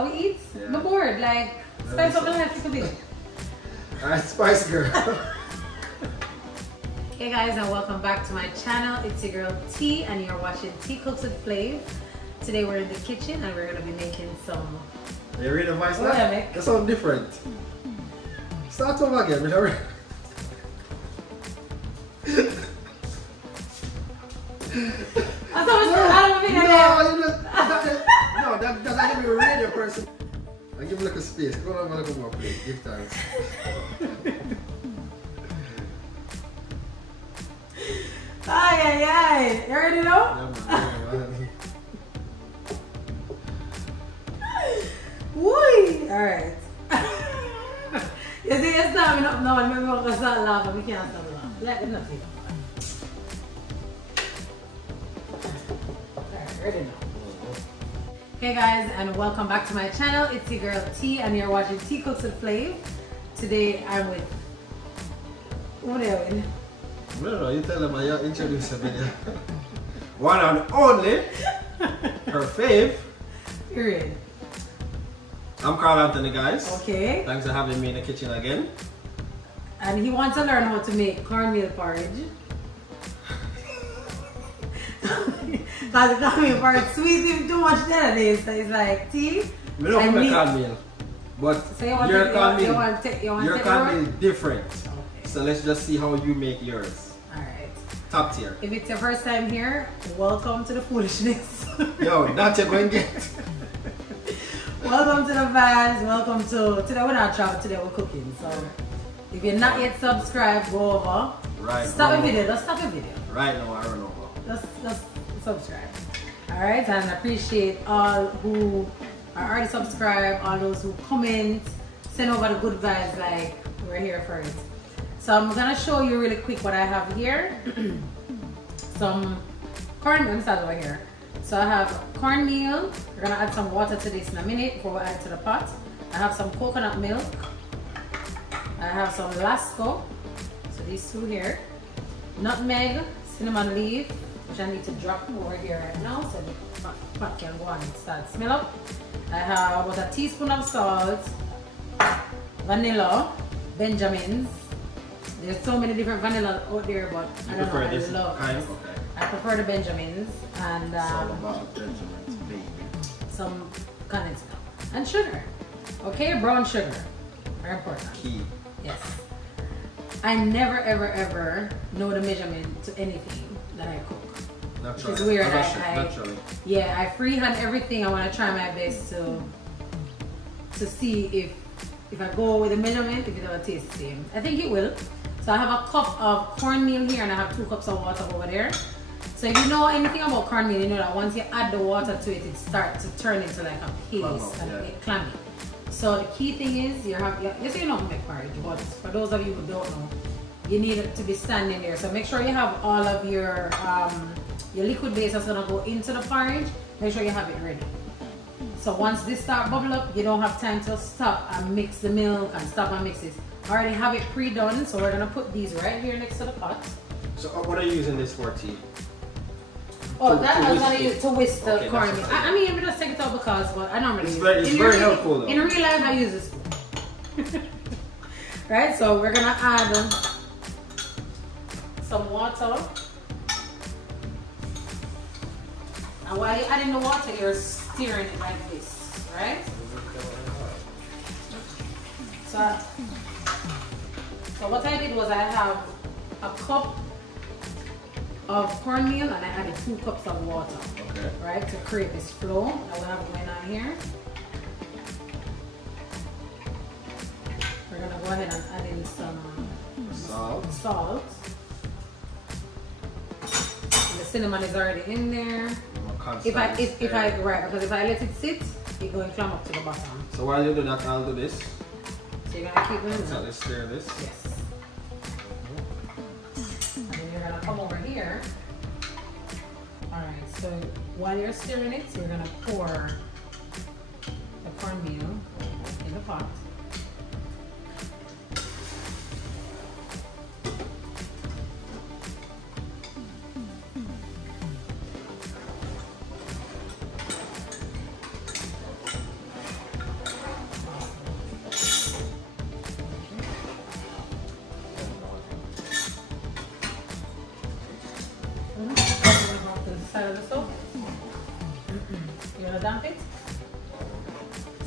How we eat? Yeah. I'm bored. Like, spice up the life a bit. Alright, Spice Girl. Hey guys, and welcome back to my channel. It's your girl T, and you're watching T Cooks with Flave. Today we're in the kitchen and we're gonna be making some. You read the voice now? Yeah, that sounds different. Start over again, remember? I thought it was No, that doesn't even read your person. I give him like a space. Go on, look more, please. Give thanks. Ay. You already know? Yeah, man. Woo! Alright. You see, it's not up now and maybe we're going to start laughing. We can't stop laughing. Let them not see. Alright, ready now. Hey guys, and welcome back to my channel. It's your girl T, and you're watching T Cooks with Flave. Today I'm with. What are you doing? No, you tell them I introduce them. One and only, her fave. Period. I'm Carl Anthony, guys. Okay. Thanks for having me in the kitchen again. And he wants to learn how to make cornmeal porridge. Because the cornmeal porridge sweet him too much the other day, so he's like, T. We don't make cornmeal, but so your cornmeal your different. Okay. So let's just see how you make yours. Alright. Top tier. If it's your first time here, welcome to the foolishness. Yo, that's you're going to get. Welcome to the vibes. Welcome to today we're not traveling, today we're cooking. So if you're not yet subscribed, go over. Right. Stop a video. Let's stop a video. Right now, I don't know. Let's subscribe. Alright, and I appreciate all who are already subscribed, all those who comment, send over the good vibes, like we're here for it. So I'm gonna show you really quick what I have here. Some cornmeal. Let me start over here. So I have cornmeal. We're gonna add some water to this in a minute before we add it to the pot. I have some coconut milk. I have some Lasco. So these two here. Nutmeg, cinnamon leaf, which I need to drop over here right now so the pot can go on and start smell up. I have about a teaspoon of salt, vanilla, Benjamin's. There's so many different vanilla out there, but I don't know, I love this. Okay. I prefer the Benjamin's and some condensed milk and sugar. Okay, brown sugar, very important. Key. Yes. I never ever know the measurement to anything that I cook. Naturally. It's weird. Naturally. Yeah, I freehand everything. I want to try my best to see if I go with the measurement, if it will taste the same. I think it will. So I have a cup of cornmeal here and I have 2 cups of water over there. So if you know anything about cornmeal, you know that once you add the water to it, it starts to turn into like a paste and get clammy. So the key thing is you know how to make porridge, but for those of you who don't know, you need it to be standing there. So make sure you have all of your liquid base that's gonna go into the porridge. Make sure you have it ready. So once this start bubble up, you don't have time to stop and mix the milk and stop and mix this. I already have it pre-done, so we're gonna put these right here next to the pot. So what are you using this for, T? Oh, that I was gonna use to whisk the cornmeal. I mean, we just take it out because I normally use it. It's very helpful though. In real life, I use this spoon. Right, so we're gonna add some water. And while you're adding the water, you're stirring it like this, right? So what I did was I have a cup of cornmeal and I added 2 cups of water, okay, right, to create this flow that we have going on here. We're gonna go ahead and add in some salt. And the cinnamon is already in there. If I because if I let it sit, it's going to climb up to the bottom. So while you do that, I'll do this. So you're gonna keep doing that. So let's stir this. Yes. And then you're gonna come over here. Alright, so while you're stirring it, you're gonna pour the cornmeal in the pot.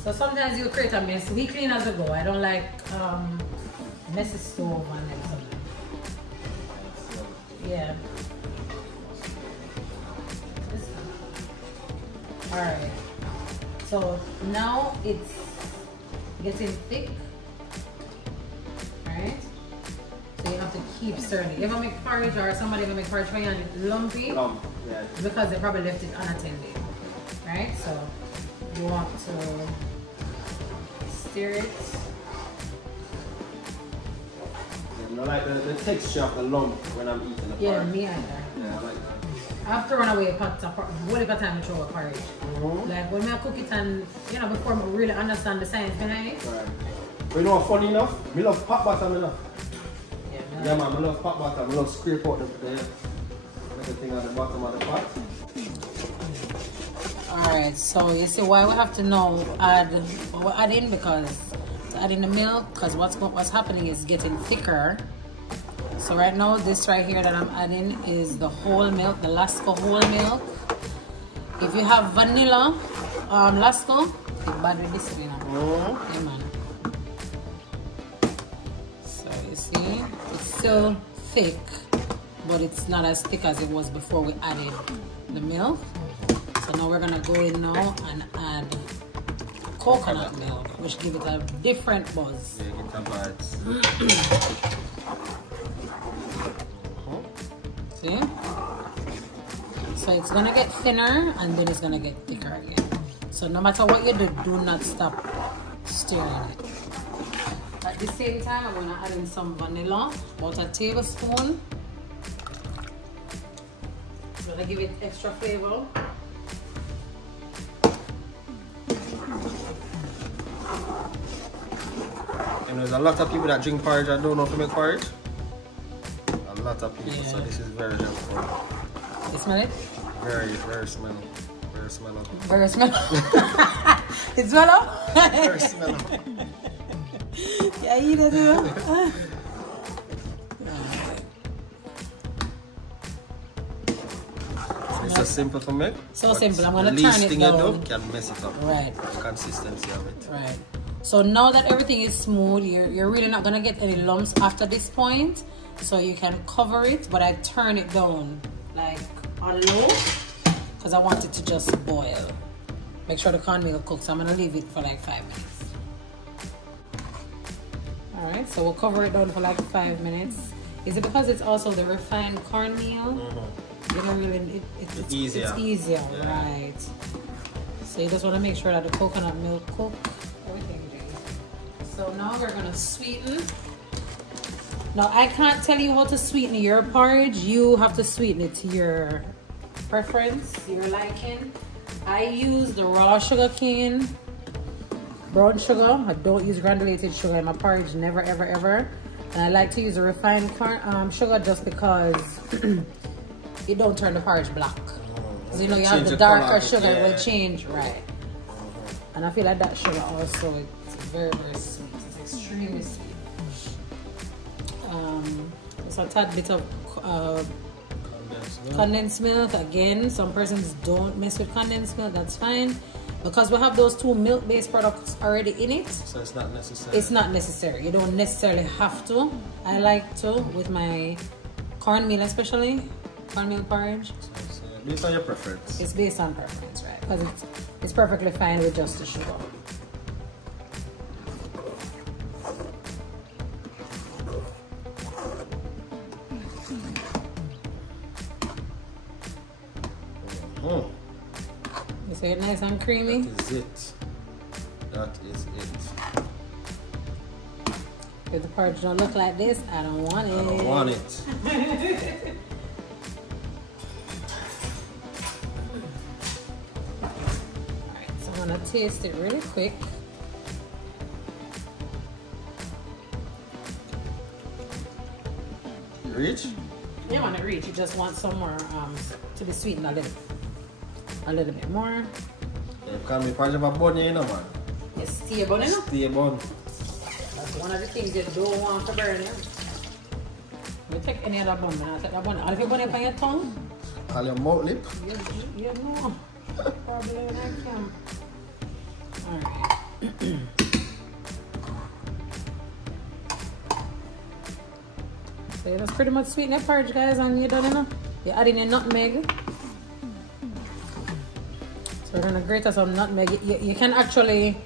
So sometimes you create a mess. We clean as we go. I don't like messy stove and like something. Yeah. Alright. So now it's getting thick. Alright. So you have to keep stirring it. You ever make porridge or somebody ever make porridge for you and it's lumpy? Yeah. Because they probably left it unattended. Right? So you want to stir it. I like the texture of the lump when I'm eating the porridge. Yeah, me either. Yeah, I like that. I have to run away a pot of whole time to throw a porridge. Like when I cook it and before I really understand the science behind it. Right. But you know what funny enough? I love pot bottom enough. Yeah man, I love pot bottom. I love scrape out everything at the bottom of the pot. Alright, so you see why we have to now add what we're adding, because to add in the milk, because what's happening is getting thicker. So right now this right here that I'm adding is the whole milk, the Lasco whole milk. If you have vanilla Lasco, it's bad with this one. Yeah, man. So you see, it's still thick, but it's not as thick as it was before we added the milk. So now we're gonna go in now and add coconut milk, which gives it a different buzz. Yeah, get a buzz. See? So it's gonna get thinner and then it's gonna get thicker again. So no matter what you do not stop stirring it. At the same time, I'm gonna add in some vanilla, about a tablespoon. I'm gonna give it extra flavor. And there's a lot of people that drink porridge and don't know how to make porridge. A lot of people, so this is very helpful. You smell it? Very, very smelly. Very smelly. Very smelly. It's smelly? Very smelly. Yeah, you do. It's so simple to make. So simple. I'm going to turn it the least thing down. you do can mess it up. Right. The consistency of it. Right. So now that everything is smooth, you're really not going to get any lumps after this point. So you can cover it, but I turn it down like on low because I want it to just boil. Make sure the cornmeal cooks. So I'm going to leave it for like 5 minutes. Alright, so we'll cover it down for like 5 minutes. Is it because it's also the refined cornmeal? You don't really, it's easier. It's easier, yeah. Right. So you just want to make sure that the coconut milk cooks. So now we're gonna sweeten. Now I can't tell you how to sweeten your porridge. You have to sweeten it to your preference, your liking. I use the raw sugar cane, brown sugar. I don't use granulated sugar in my porridge, never, ever, ever. And I like to use a refined sugar just because it don't turn the porridge black. Because you know you have the darker sugar, it will change, right? And I feel like that sugar also, it's very, very sweet. It's extremely sweet. So a tad bit of condensed milk. Again, some persons don't mess with condensed milk, that's fine. Because we have those two milk-based products already in it. So it's not necessary. It's not necessary. You don't necessarily have to. I like to with my cornmeal, especially cornmeal porridge. So it's based on your preference. It's based on preference, right? Because it's perfectly fine with just the sugar. You see it nice and creamy? That is it. That is it. If the porridge don't look like this, I don't want it. I don't want it. Alright, so I'm gonna taste it really quick. You reach? You want to reach, you just want some more to be sweetened a little bit more. You can't be part of a bun, you know, man. You stay bun, you know? Stay bun. That's one of the things you don't want to burn, you know? You take any other bun, but I take that bun. If you burn it on your tongue, all your mouth lip. You know. Probably when I can. Alright. So yeah, that's pretty much sweeten your porridge, guys, and you're done enough. You're adding your nutmeg. So we're gonna grate some nutmeg. You can actually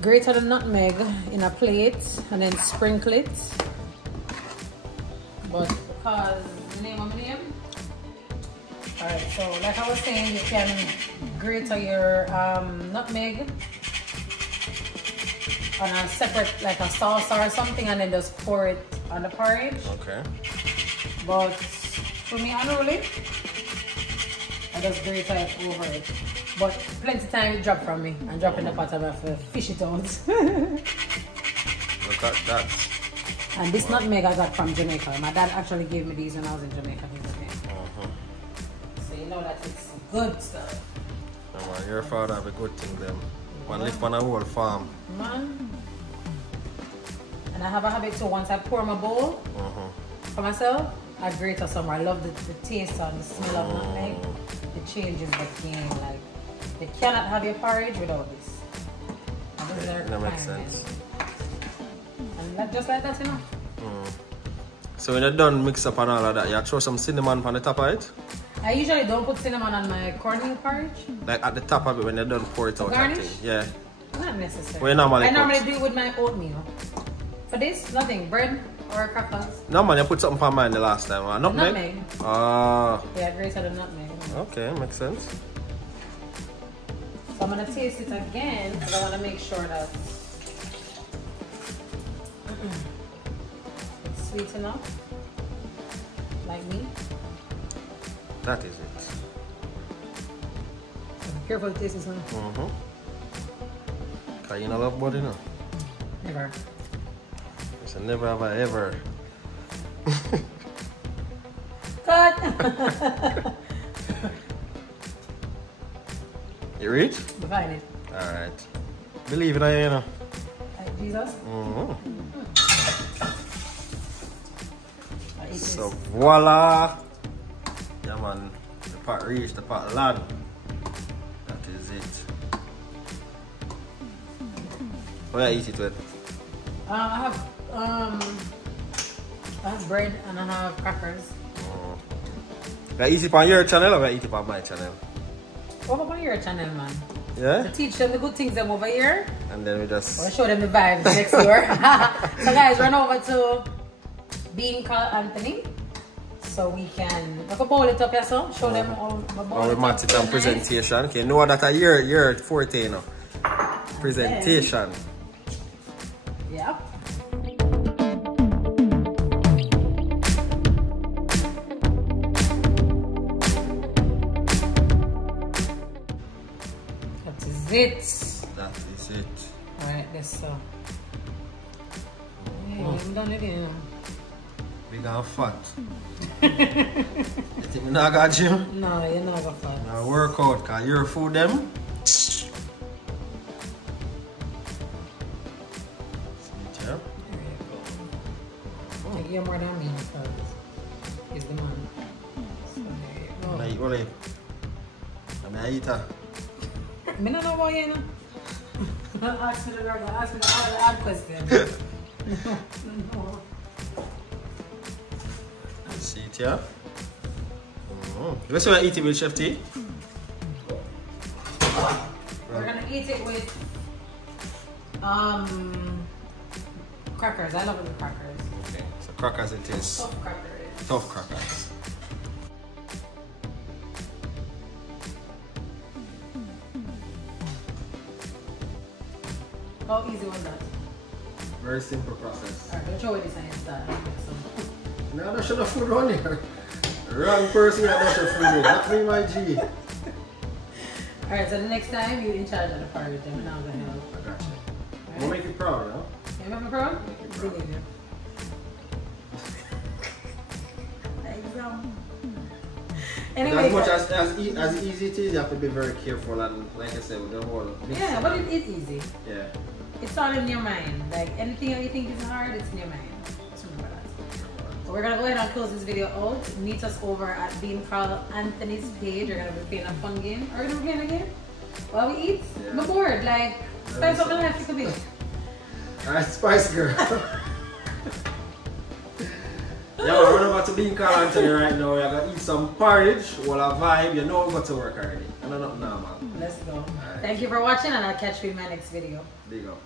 grate the nutmeg in a plate and then sprinkle it. But because the name of my name. Alright, so like I was saying, you can grate your nutmeg on a separate, like a salsa or something, and then just pour it on the porridge. Okay. But for me, unruly, I just grate it over it. But plenty of time it drop from me and drop in the pot and I have to fish it out. Look at that. And this nutmeg I got from Jamaica. My dad actually gave me these when I was in Jamaica. So you know that it's good stuff. Oh, man, your father have a good thing then. One live on a whole farm. Man. And I have a habit too, once I pour my bowl for myself, I grate or somewhere. I love the taste and the smell of nutmeg. It changes the game. Like, you cannot have your porridge without this. That makes sense. And just like that, you know. So when you're done mix up and all of that, you throw some cinnamon on the top of it? I usually don't put cinnamon on my cornmeal porridge. Like at the top of it when you're done pour it out. Garnish? Yeah. Not necessary. Well, I normally do it with my oatmeal. For this, nothing. Bread or crackers. No man, you put something on mine the last time. Nutmeg? Nutmeg. Ah. Yeah, grated the nutmeg. Okay, makes sense. So I'm going to taste it again because I want to make sure that it's sweet enough. Like me. That is it. Be careful to taste this one. Cause you know love body, no? Never. It's a never have I ever. Cut! You reach? Divide it. Alright. Believe in it, you know. Like Jesus? So voila! Yeah man, the pot reached, the pot land. That is it. What do you eat it with? I have bread and I have crackers. You eat it on your channel or you eat it on my channel? Over on your channel, man. Yeah? To teach them the good things them over here. And then we just... We'll show them the vibes next door. So guys, run over to Bean Call Anthony. So we can bowl it up here, so show them all my bowl. How we match it on presentation. Okay, know that you're forte, you know. Presentation. Yeah. That is it. That is it. Alright, let's so. Yeah, I'm done again. Big and fat. You think me not got gym? No, you're not got fat. Now work out, cause your food them. See it, yeah? You're more than me because he's the man. So there you go. I eat what I eat. I eat her. I don't know about you, know. Ask me the hard question. No. See it, yeah? What's what I eat it with, Chef T? We're gonna eat it with crackers. I love it with crackers. Okay, so crackers it is. Tough crackers. Tough crackers. How easy was that? Very simple process. Alright, don't show me the science that. No, I don't show the food on here. Wrong person, I don't show food. That's me, my G. Alright, so the next time you're in charge of the porridge, I'm not gonna help. I got you. We'll make you proud, you know? You make me proud? Make you proud. Believe you. Anyway, as easy it is, you have to be very careful and, like I said, with the whole mix. yeah, but it is easy. Yeah. It's all in your mind. Like anything that you think is hard, it's in your mind. Just remember that. So we're gonna go ahead and close this video out. Meet us over at Bean Call Anthony's page. We're gonna be playing a fun game. Are we gonna be playing a game? While we eat? Yeah. I'm bored. Like, spice up my life a little bit. Alright, Spice Girl. Yeah, we're running over to Bean Carl Anthony right now. We're gonna eat some porridge, while a vibe. You know we got to work already. I don't know now, man. Let's go. Right. Thank you for watching, and I'll catch you in my next video. There you go.